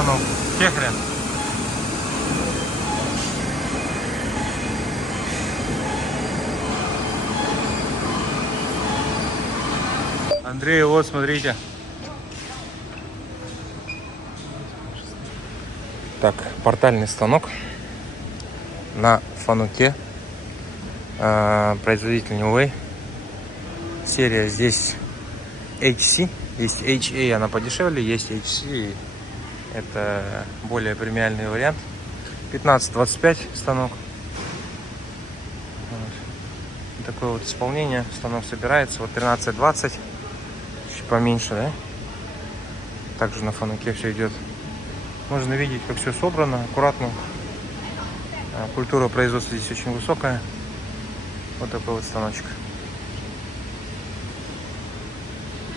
станок. Техрен. Андрей, вот смотрите. Так, портальный станок на Фануке. Производитель New. Серия здесь HC. Есть HA, она подешевле, есть HC. Это более премиальный вариант. 15-25 станок. Вот. Такое вот исполнение. Станок собирается. Вот 13-20. Чуть поменьше, да? Также на Фануке все идет. Можно видеть, как все собрано, аккуратно. Культура производства здесь очень высокая. Вот такой вот станочек.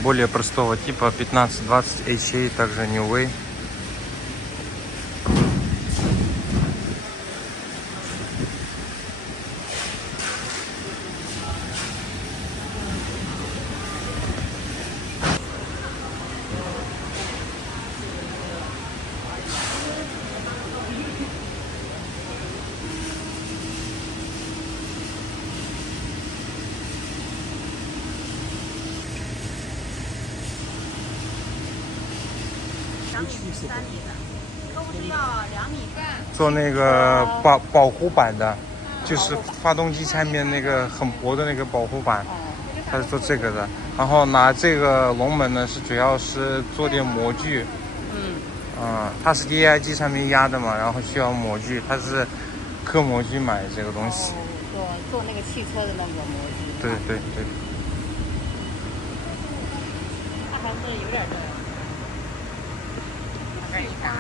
Более простого типа 15-20 HA, также New Way.做那个保护板的，就是发动机前面那个很薄的那个保护板，他是做这个的。然后拿这个龙门呢，是主要是做点模具。它是 DI 机上面压的嘛，然后需要模具，它是刻模具买这个东西。做那个汽车的那个模具。对对对。它还是有点的。可以打。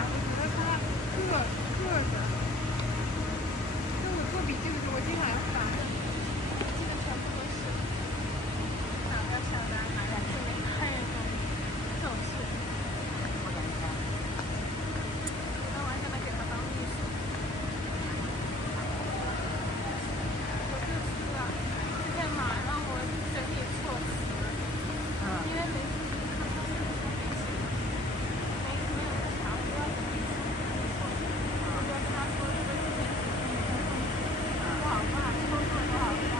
做笔记的时候，我经常打。哪个小的，哪个是没看这种事。我感觉。那完全能给他当秘书。我就是啊，之前嘛让我整理措辞，因为没自己看到那个东西，没有查，不知道怎么理解。我跟他说这个事情不好办，工作不好办。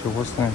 Чего с ним?